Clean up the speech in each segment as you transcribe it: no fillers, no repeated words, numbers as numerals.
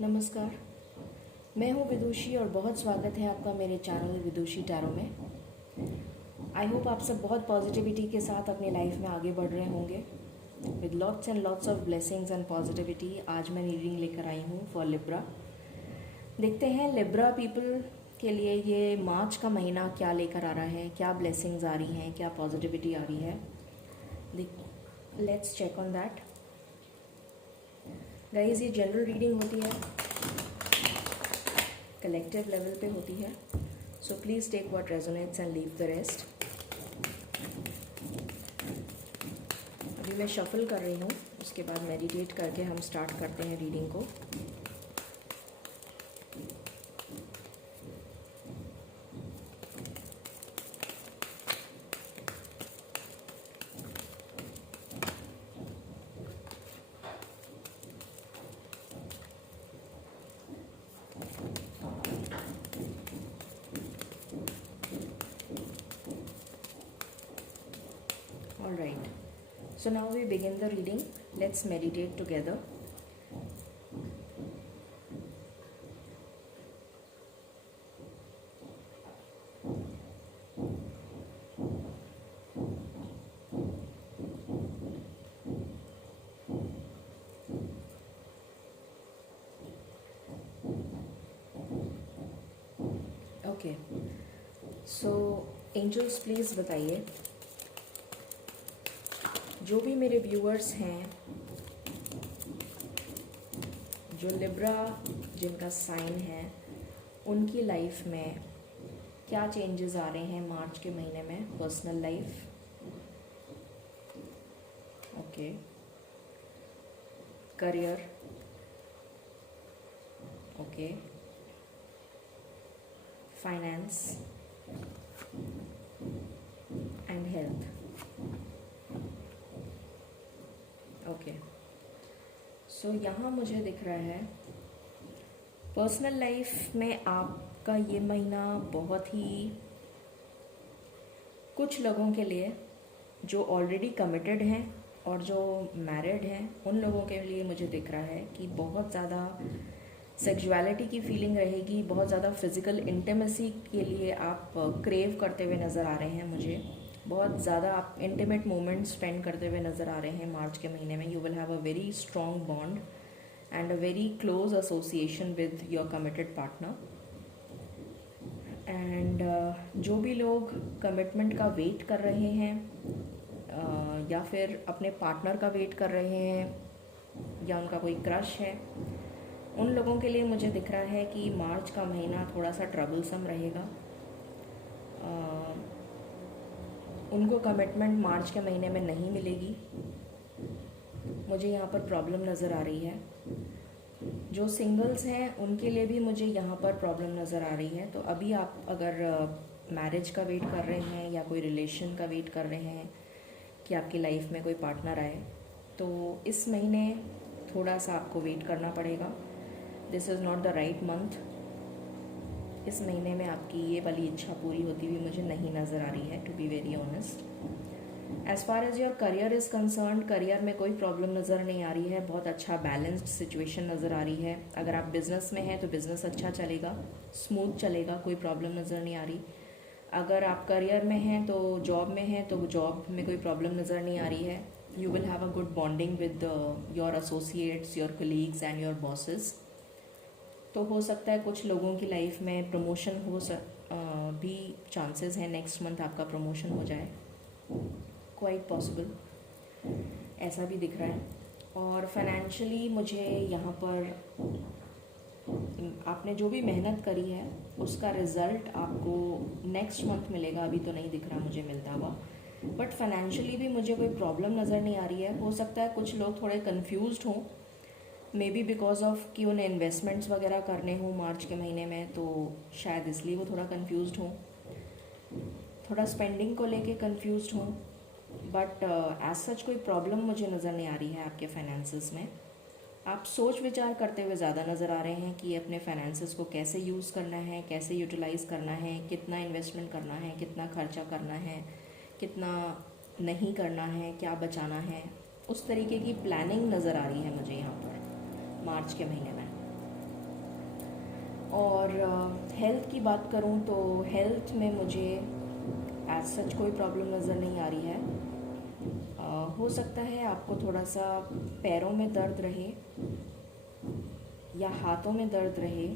नमस्कार। मैं हूँ विदुषी और बहुत स्वागत है आपका मेरे चैनल विदुषी टैरो में। आई होप आप सब बहुत पॉजिटिविटी के साथ अपनी लाइफ में आगे बढ़ रहे होंगे with lots and lots of blessings and positivity. आज मैं रीडिंग लेकर आई हूँ फॉर लिब्रा। देखते हैं लिब्रा पीपल के लिए ये मार्च का महीना क्या लेकर आ रहा है, क्या ब्लेसिंग्स आ रही हैं, क्या पॉजिटिविटी आ रही है। Let's check on that. Guys, ये जनरल रीडिंग होती है, कलेक्टिव लेवल पे होती है, so please take what resonates and leave the rest. अभी मैं शफल कर रही हूँ, उसके बाद मेडिटेट करके हम स्टार्ट करते हैं रीडिंग को। All right, so now we begin the reading. Let's meditate together. Okay, so angels please बताइए, जो भी मेरे व्यूअर्स हैं, जो लिब्रा जिनका साइन है, उनकी लाइफ में क्या चेंजेस आ रहे हैं मार्च के महीने में। Personal life, okay, career, okay, finance and health, okay. So यहाँ मुझे दिख रहा है पर्सनल लाइफ में आपका ये महीना बहुत ही, कुछ लोगों के लिए जो ऑलरेडी कमिटेड हैं और जो मैरिड हैं, उन लोगों के लिए मुझे दिख रहा है कि बहुत ज़्यादा सेक्सुअलिटी की फीलिंग रहेगी, बहुत ज़्यादा फिज़िकल इंटीमेसी के लिए आप क्रेव करते हुए नज़र आ रहे हैं। मुझे बहुत ज़्यादा आप इंटीमेट मोमेंट स्पेंड करते हुए नज़र आ रहे हैं मार्च के महीने में। You will have a very strong bond and a very close association with your committed partner. And जो भी लोग कमिटमेंट का वेट कर रहे हैं या फिर अपने पार्टनर का वेट कर रहे हैं या उनका कोई क्रश है, उन लोगों के लिए मुझे दिख रहा है कि मार्च का महीना थोड़ा सा ट्रबलसम रहेगा। उनको कमिटमेंट मार्च के महीने में नहीं मिलेगी। मुझे यहाँ पर प्रॉब्लम नज़र आ रही है। जो सिंगल्स हैं उनके लिए भी मुझे यहाँ पर प्रॉब्लम नज़र आ रही है। तो अभी आप अगर मैरिज का वेट कर रहे हैं या कोई रिलेशन का वेट कर रहे हैं कि आपकी लाइफ में कोई पार्टनर आए, तो इस महीने थोड़ा सा आपको वेट करना पड़ेगा। This is not the right month. इस महीने में आपकी ये वाली इच्छा पूरी होती हुई मुझे नहीं नज़र आ रही है, to be very honest. As far as your career is concerned, career में कोई प्रॉब्लम नज़र नहीं आ रही है। बहुत अच्छा बैलेंस्ड सिचुएशन नज़र आ रही है। अगर आप बिज़नेस में हैं तो बिज़नेस अच्छा चलेगा, स्मूथ चलेगा, कोई प्रॉब्लम नज़र नहीं आ रही। अगर आप करियर में हैं तो जॉब में हैं तो जॉब में कोई प्रॉब्लम नज़र नहीं आ रही है। You will have a good bonding with your associates, your colleagues and your bosses. तो हो सकता है कुछ लोगों की लाइफ में प्रमोशन भी चांसेस हैं, नेक्स्ट मंथ आपका प्रमोशन हो जाए, क्वाइट पॉसिबल, ऐसा भी दिख रहा है। और फाइनेंशियली मुझे यहाँ पर आपने जो भी मेहनत करी है उसका रिज़ल्ट आपको नेक्स्ट मंथ मिलेगा। अभी तो नहीं दिख रहा मुझे मिलता हुआ, बट फाइनेंशियली भी मुझे कोई प्रॉब्लम नज़र नहीं आ रही है। हो सकता है कुछ लोग थोड़े कन्फ्यूज्ड हों, मे बी बिकॉज ऑफ कि उन्हें इन्वेस्टमेंट्स वगैरह करने हों मार्च के महीने में, तो शायद इसलिए वो थोड़ा कंफ्यूज्ड हों, थोड़ा स्पेंडिंग को लेके कंफ्यूज्ड हों। बट एज सच कोई प्रॉब्लम मुझे नज़र नहीं आ रही है आपके फाइनेंसेस में। आप सोच विचार करते हुए ज़्यादा नज़र आ रहे हैं कि अपने फाइनेंसेस को कैसे यूज़ करना है, कैसे यूटिलाइज़ करना है, कितना इन्वेस्टमेंट करना है, कितना खर्चा करना है, कितना नहीं करना है, क्या बचाना है। उस तरीके की प्लानिंग नज़र आ रही है मुझे यहाँ पर मार्च के महीने में। और हेल्थ की बात करूं तो हेल्थ में मुझे एज सच कोई प्रॉब्लम नज़र नहीं आ रही है। हो सकता है आपको थोड़ा सा पैरों में दर्द रहे या हाथों में दर्द रहे,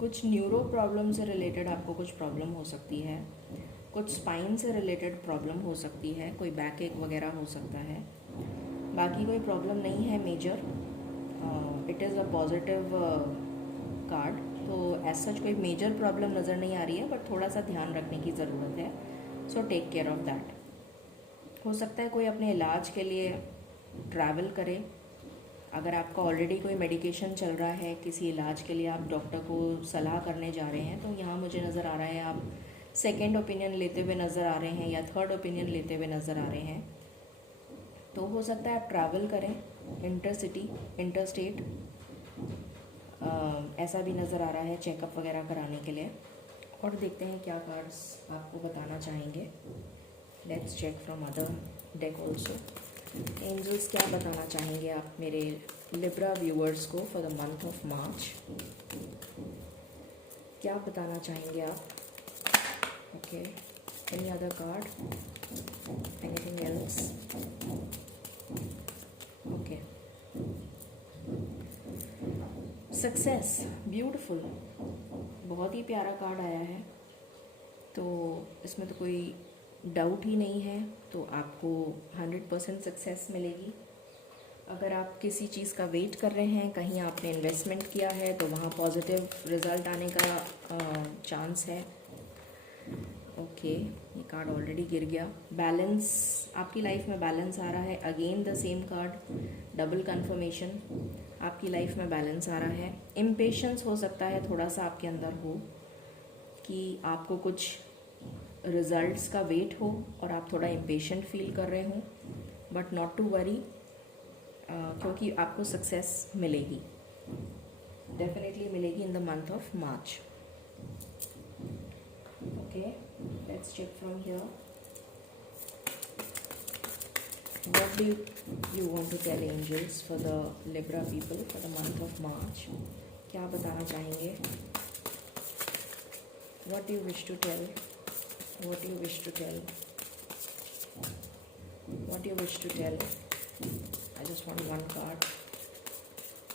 कुछ न्यूरो प्रॉब्लम से रिलेटेड आपको कुछ प्रॉब्लम हो सकती है, कुछ स्पाइन से रिलेटेड प्रॉब्लम हो सकती है, कोई बैक एक वगैरह हो सकता है। बाकी कोई प्रॉब्लम नहीं है major. It is a positive card, तो एज सच कोई मेजर प्रॉब्लम नज़र नहीं आ रही है, बट थोड़ा सा ध्यान रखने की ज़रूरत है। So take care of that. हो सकता है कोई अपने इलाज के लिए ट्रैवल करे। अगर आपका ऑलरेडी कोई मेडिकेशन चल रहा है, किसी इलाज के लिए आप डॉक्टर को सलाह करने जा रहे हैं, तो यहाँ मुझे नज़र आ रहा है आप सेकेंड ओपिनियन लेते हुए नज़र आ रहे हैं या थर्ड ओपिनियन लेते हुए नज़र आ रहे हैं। तो हो सकता है आप ट्रैवल करें इंटरसिटी, इंटरस्टेट, ऐसा भी नज़र आ रहा है चेकअप वगैरह कराने के लिए। और देखते हैं क्या कार्ड्स आपको बताना चाहेंगे। Let's check from other deck also. Angels क्या बताना चाहेंगे आप मेरे लिब्रा व्यूअर्स को for the month of March? क्या बताना चाहेंगे आप? Okay, any other card, anything else? Okay, success, beautiful, बहुत ही प्यारा कार्ड आया है। तो इसमें तो कोई डाउट ही नहीं है, तो आपको 100% सक्सेस मिलेगी। अगर आप किसी चीज़ का वेट कर रहे हैं, कहीं आपने इन्वेस्टमेंट किया है, तो वहाँ पॉजिटिव रिज़ल्ट आने का चांस है। ओके, ये कार्ड ऑलरेडी गिर गया। बैलेंस, आपकी लाइफ में बैलेंस आ रहा है। Again the same card, double confirmation, आपकी लाइफ में बैलेंस आ रहा है। इम्पेशंस हो सकता है थोड़ा सा आपके अंदर हो कि आपको कुछ रिजल्ट्स का वेट हो और आप थोड़ा इम्पेशेंट फील कर रहे हों, बट नॉट टू वरी, क्योंकि आपको सक्सेस मिलेगी, डेफिनेटली मिलेगी in the month of March. Okay, let's check from here. What do you want to tell angels for the Libra people for the month of March? क्या बताना चाहेंगे? What do you wish to tell? What do you wish to tell? What do you wish to tell? I just want one card.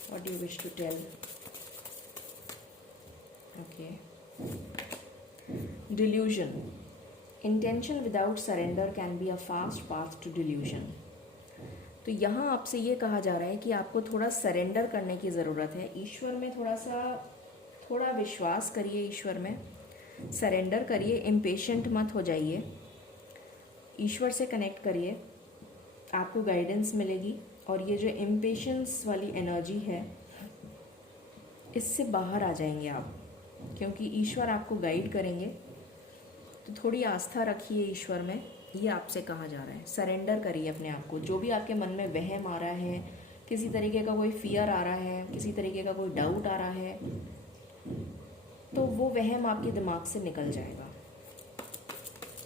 What do you wish to tell? Okay. Delusion. Intention without surrender can be a fast path to delusion. तो यहाँ आपसे ये कहा जा रहा है कि आपको थोड़ा सरेंडर करने की ज़रूरत है। ईश्वर में थोड़ा विश्वास करिए, ईश्वर में सरेंडर करिए, इम्पेशेंट मत हो जाइए, ईश्वर से कनेक्ट करिए, आपको गाइडेंस मिलेगी। और ये जो इम्पेशेंस वाली एनर्जी है, इससे बाहर आ जाएंगे आप, क्योंकि ईश्वर आपको गाइड करेंगे। तो थोड़ी आस्था रखिए ईश्वर में, ये आपसे कहा जा रहा है। सरेंडर करिए अपने आप को। जो भी आपके मन में वहम आ रहा है, किसी तरीके का कोई फियर आ रहा है, किसी तरीके का कोई डाउट आ रहा है, तो वो वहम आपके दिमाग से निकल जाएगा।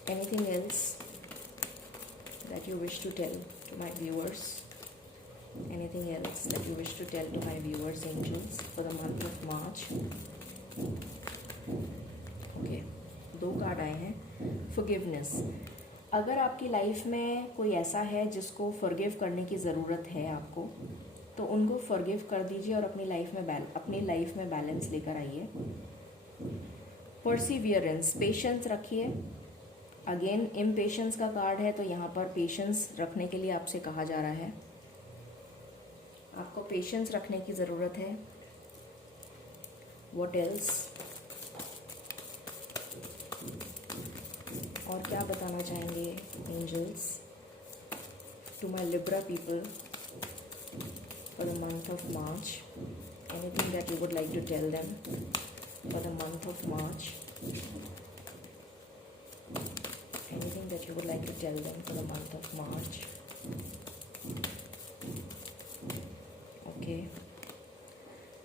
Anything else that you wish to tell to my viewers? Anything else that you wish to tell to my viewers angels for the month of March? Okay, 2 card आए हैं। फॉरगिवनेस, अगर आपकी लाइफ में कोई ऐसा है जिसको फॉरगिव करने की ज़रूरत है आपको, तो उनको फॉरगिव कर दीजिए और अपनी लाइफ में बैलेंस लेकर आइए। परसिवियरेंस, पेशेंस रखिए। अगेन इम्पेशेंस का कार्ड है, तो यहाँ पर पेशेंस रखने के लिए आपसे कहा जा रहा है। आपको पेशेंस रखने की ज़रूरत है। What else? और क्या बताना चाहेंगे angels to my Libra people for the month of March? Anything that you would like to tell them for the month of March? Anything that you would like to tell them for the month of March? Okay,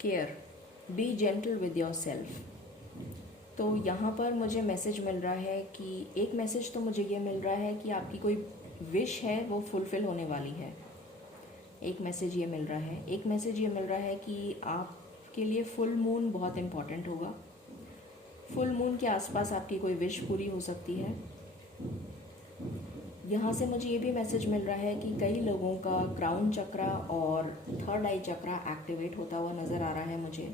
care, be gentle with your self. तो यहाँ पर मुझे message मिल रहा है कि एक message तो मुझे ये मिल रहा है कि आपकी कोई विश है वो फुलफ़िल होने वाली है। एक मैसेज ये मिल रहा है। एक मैसेज ये मिल रहा है कि आप आपके लिए फुल मून बहुत इम्पॉर्टेंट होगा। फुल मून के आसपास आपकी कोई विश पूरी हो सकती है। यहाँ से मुझे ये भी मैसेज मिल रहा है कि कई लोगों का क्राउन चक्रा और थर्ड आई चक्रा एक्टिवेट होता हुआ नज़र आ रहा है मुझे।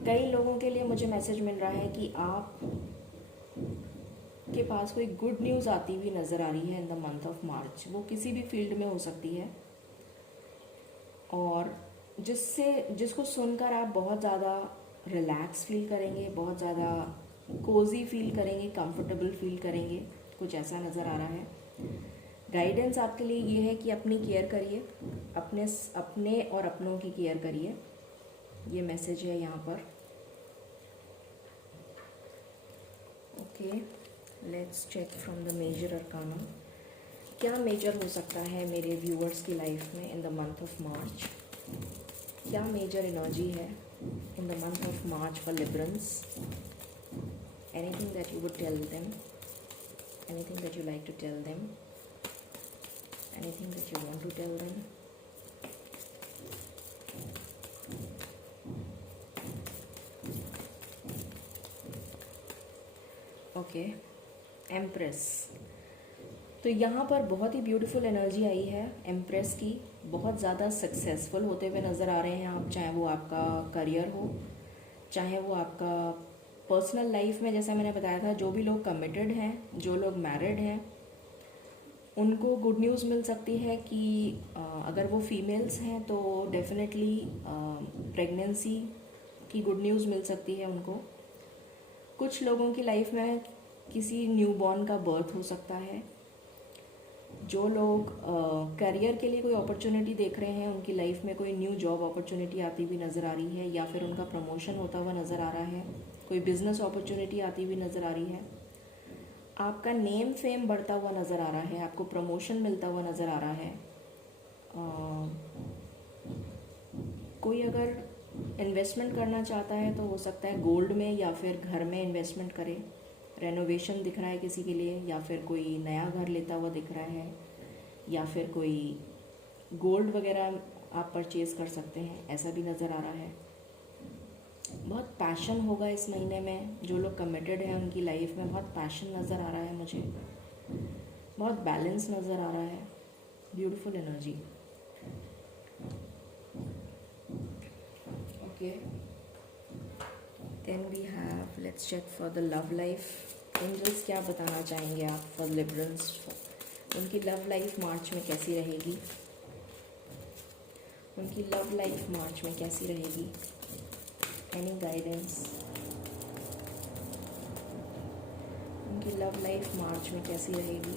कई लोगों के लिए मुझे मैसेज मिल रहा है कि आप के पास कोई गुड न्यूज़ आती हुई नज़र आ रही है इन द मंथ ऑफ मार्च। वो किसी भी फील्ड में हो सकती है और जिसको सुनकर आप बहुत ज़्यादा रिलैक्स फील करेंगे, बहुत ज़्यादा कोजी फील करेंगे, कंफर्टेबल फील करेंगे, कुछ ऐसा नज़र आ रहा है। गाइडेंस आपके लिए ये है कि अपनी केयर करिए, अपने और अपनों की केयर करिए। ये मैसेज है यहाँ पर। Okay, let's check from the major arcana. क्या मेजर हो सकता है मेरे व्यूअर्स की लाइफ में in the month of March? क्या मेजर एनर्जी है in the month of March for Librans? Anything that you would tell them? Anything that you like to tell them? Anything that you want to tell them? Okay, empress. तो यहाँ पर बहुत ही beautiful energy आई है empress की। बहुत ज़्यादा successful होते हुए नज़र आ रहे हैं आप, चाहे वो आपका करियर हो, चाहे वो आपका पर्सनल लाइफ में। जैसा मैंने बताया था, जो भी लोग कमिटेड हैं, जो लोग मैरिड हैं, उनको गुड न्यूज़ मिल सकती है कि अगर वो फीमेल्स हैं तो डेफिनेटली प्रेगनेंसी की गुड न्यूज़ मिल सकती है उनको। कुछ लोगों की लाइफ में किसी न्यूबॉर्न का बर्थ हो सकता है। जो लोग करियर के लिए कोई अपॉर्चुनिटी देख रहे हैं, उनकी लाइफ में कोई न्यू जॉब अपॉर्चुनिटी आती हुई नज़र आ रही है, या फिर उनका प्रमोशन होता हुआ नज़र आ रहा है, कोई बिजनेस अपॉर्चुनिटी आती हुई नज़र आ रही है। आपका नेम फेम बढ़ता हुआ नज़र आ रहा है, आपको प्रमोशन मिलता हुआ नज़र आ रहा है। कोई अगर इन्वेस्टमेंट करना चाहता है तो हो सकता है गोल्ड में या फिर घर में इन्वेस्टमेंट करे। रेनोवेशन दिख रहा है किसी के लिए, या फिर कोई नया घर लेता हुआ दिख रहा है, या फिर कोई गोल्ड वगैरह आप परचेज़ कर सकते हैं, ऐसा भी नज़र आ रहा है। बहुत पैशन होगा इस महीने में। जो लोग कमिटेड हैं उनकी लाइफ में बहुत पैशन नज़र आ रहा है मुझे। बहुत बैलेंस नज़र आ रहा है, beautiful energy. Okay, then we have, let's check for the love life. Angels क्या बताना चाहेंगे आप फॉर लिबरल्स? उनकी लव लाइफ मार्च में कैसी रहेगी? उनकी लव लाइफ मार्च में कैसी रहेगी? Any guidance? उनकी लव लाइफ मार्च में कैसी रहेगी?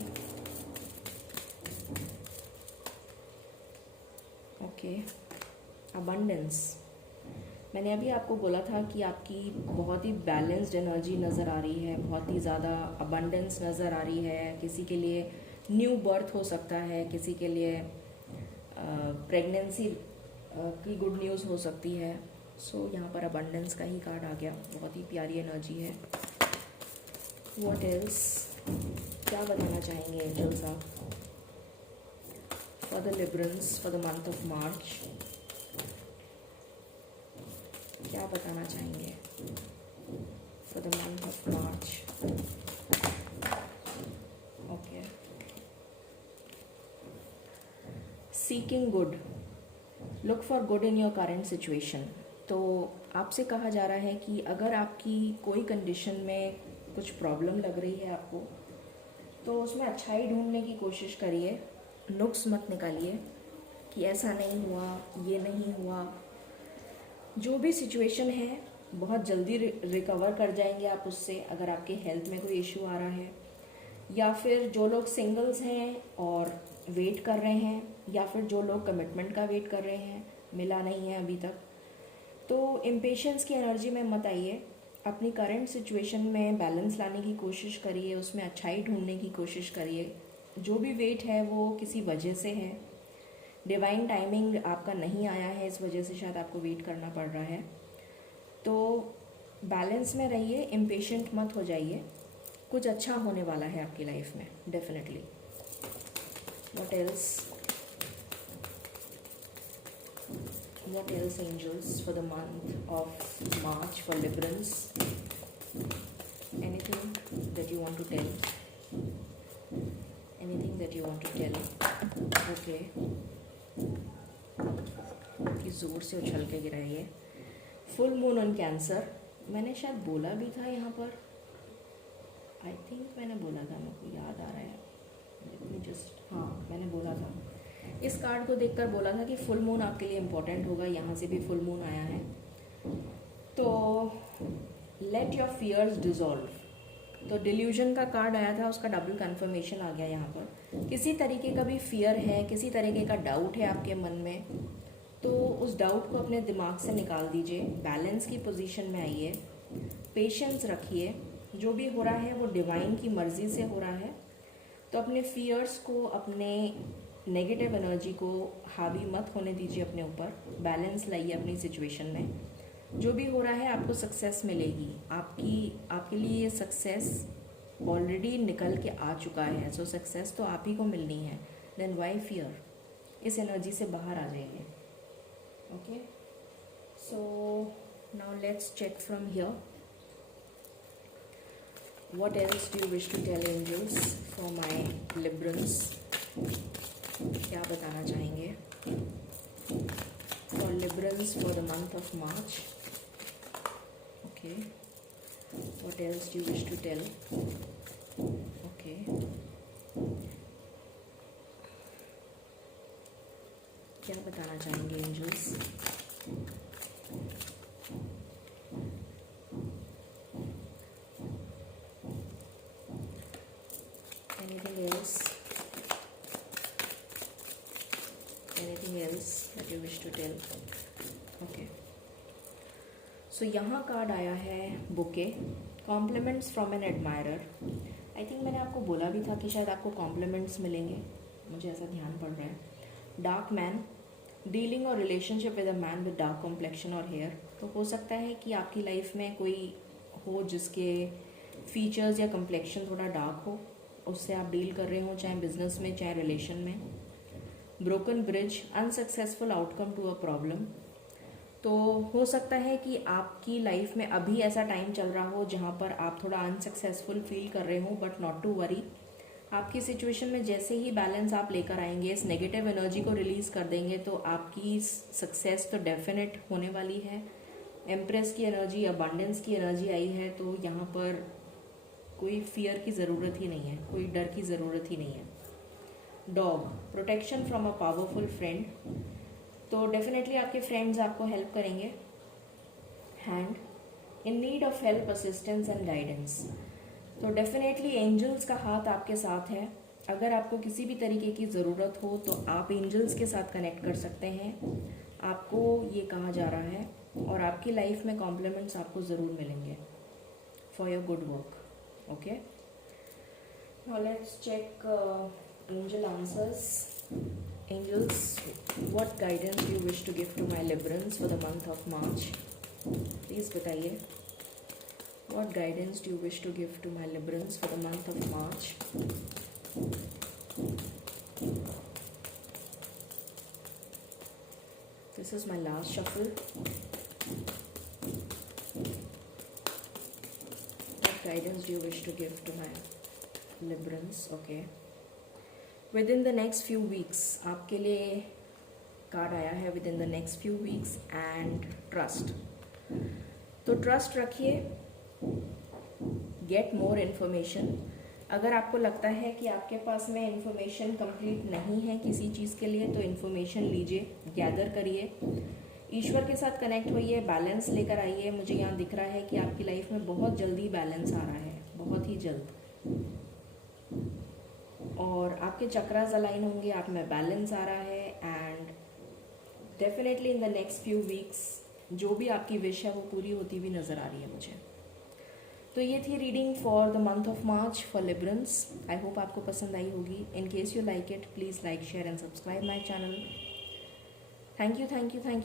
Okay, abundance. मैंने अभी आपको बोला था कि आपकी बहुत ही बैलेंस्ड एनर्जी नज़र आ रही है, बहुत ही ज़्यादा अबंडेंस नज़र आ रही है। किसी के लिए न्यू बर्थ हो सकता है, किसी के लिए प्रेगनेंसी की गुड न्यूज़ हो सकती है। सो यहाँ पर अबंडेंस का ही कार्ड आ गया, बहुत ही प्यारी एनर्जी है। What else? क्या बताना चाहेंगे एंजल्स आप for the liberals for the month of March? क्या बताना चाहेंगे for the month of March? Okay, seeking good, look for good in your current situation. तो आपसे कहा जा रहा है कि अगर आपकी कोई कंडीशन में कुछ प्रॉब्लम लग रही है आपको, तो उसमें अच्छाई ढूंढने की कोशिश करिए। नुक्स मत निकालिए कि ऐसा नहीं हुआ, ये नहीं हुआ। जो भी सिचुएशन है बहुत जल्दी रिकवर कर जाएंगे आप उससे। अगर आपके हेल्थ में कोई इशू आ रहा है, या फिर जो लोग सिंगल्स हैं और वेट कर रहे हैं, या फिर जो लोग कमिटमेंट का वेट कर रहे हैं, मिला नहीं है अभी तक, तो इम्पेशेंस की एनर्जी में मत आइए। अपनी करंट सिचुएशन में बैलेंस लाने की कोशिश करिए, उसमें अच्छाई ढूंढने की कोशिश करिए। जो भी वेट है वो किसी वजह से है, डिवाइन टाइमिंग आपका नहीं आया है, इस वजह से शायद आपको वेट करना पड़ रहा है। तो बैलेंस में रहिए, इम्पेशेंट मत हो जाइए। कुछ अच्छा होने वाला है आपकी लाइफ में definitely. What else? What else, angels, for the month of March for Librans? Anything that you want to tell? Anything that you want to tell? Okay. कि ज़ोर से उछल के गिरा ये फुल मून ऑन कैंसर. मैंने शायद बोला भी था यहाँ पर. आई थिंक मैंने बोला था, मेरे को याद आ रहा है. हाँ, मैंने बोला था. इस कार्ड को देखकर बोला था कि फुल मून आपके लिए इम्पोर्टेंट होगा. यहाँ से भी फुल मून आया है. तो लेट योर फियर्स डिज़ोल्व. तो डिल्यूजन का कार्ड आया था, उसका डबल कंफर्मेशन आ गया यहाँ पर. किसी तरीके का भी फियर है, किसी तरीके का डाउट है आपके मन में, तो उस डाउट को अपने दिमाग से निकाल दीजिए. बैलेंस की पोजीशन में आइए. पेशेंस रखिए. जो भी हो रहा है वो डिवाइन की मर्ज़ी से हो रहा है. तो अपने फियर्स को, अपने नेगेटिव एनर्जी को हावी मत होने दीजिए अपने ऊपर. बैलेंस लाइए अपनी सिचुएशन में. जो भी हो रहा है आपको सक्सेस मिलेगी. आपके लिए ये सक्सेस ऑलरेडी निकल के आ चुका है. सो सक्सेस तो आप ही को मिलनी है. Then why fear. इस एनर्जी से बाहर आ जाइए. Okay, so now let's check from here. What else do you wish to tell angels for my Librans? क्या बताना चाहेंगे for Librans for the month of March? Okay. What else do you wish to tell? Okay. क्या बताना चाहेंगे angels? Anything else? Anything else that you wish to tell? Okay. So यहाँ card आया है bouquet. Compliments from an admirer. I think मैंने आपको बोला भी था कि शायद आपको कॉम्प्लीमेंट्स मिलेंगे. मुझे ऐसा ध्यान पड़ रहा है. Dark man. डीलिंग और relationship with a man with dark complexion और हेयर. तो हो सकता है कि आपकी लाइफ में कोई हो जिसके फीचर्स या कम्प्लेक्शन थोड़ा डार्क हो. उससे आप डील कर रहे हो, चाहे बिजनेस में चाहे रिलेशन में. Broken bridge. Unsuccessful outcome to a problem. तो हो सकता है कि आपकी लाइफ में अभी ऐसा टाइम चल रहा हो जहाँ पर आप थोड़ा अनसक्सेसफुल फील कर रहे हो. But not to worry. आपकी सिचुएशन में जैसे ही बैलेंस आप लेकर आएंगे, इस नेगेटिव एनर्जी को रिलीज़ कर देंगे, तो आपकी सक्सेस तो डेफिनेट होने वाली है. एम्प्रेस की एनर्जी, अबंडेंस की एनर्जी आई है. तो यहाँ पर कोई फियर की ज़रूरत ही नहीं है, कोई डर की ज़रूरत ही नहीं है. Dog. Protection from a powerful friend. तो डेफिनेटली आपके फ्रेंड्स आपको हेल्प करेंगे. Hand. In need of help, assistance and guidance. तो डेफिनेटली एंजल्स का हाथ आपके साथ है. अगर आपको किसी भी तरीके की ज़रूरत हो तो आप एंजल्स के साथ कनेक्ट कर सकते हैं. आपको ये कहा जा रहा है. और आपकी लाइफ में कॉम्प्लीमेंट्स आपको ज़रूर मिलेंगे for your good work. Okay, now let's check angel answers. Angels, what guidance do you wish to give to my Librans for the month of March? Please बताइए. What guidance do you wish to give to my Librans for the month of March? This is my last shuffle. Guidance do you wish to give to my Librans? Okay. Within the next few weeks, आपके लिए card आया है within the next few weeks and trust. तो trust रखिए. Get more information. अगर आपको लगता है कि आपके पास में इंफॉर्मेशन कंप्लीट नहीं है किसी चीज़ के लिए, तो इन्फॉर्मेशन लीजिए, गैदर करिए. ईश्वर के साथ कनेक्ट होइए, बैलेंस लेकर आइए. मुझे यहाँ दिख रहा है कि आपकी लाइफ में बहुत जल्दी बैलेंस आ रहा है, बहुत ही जल्द. और आपके चक्रास अलाइन होंगे, आप में बैलेंस आ रहा है. And definitely in the next few weeks जो भी आपकी विश है वो पूरी होती हुई नज़र आ रही है मुझे. तो ये थी reading for the month of March for Librans. I hope आपको पसंद आई होगी. In case you like it, please like, share and subscribe my channel. Thank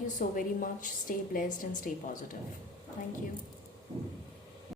you so very much. Stay blessed and stay positive. Thank you.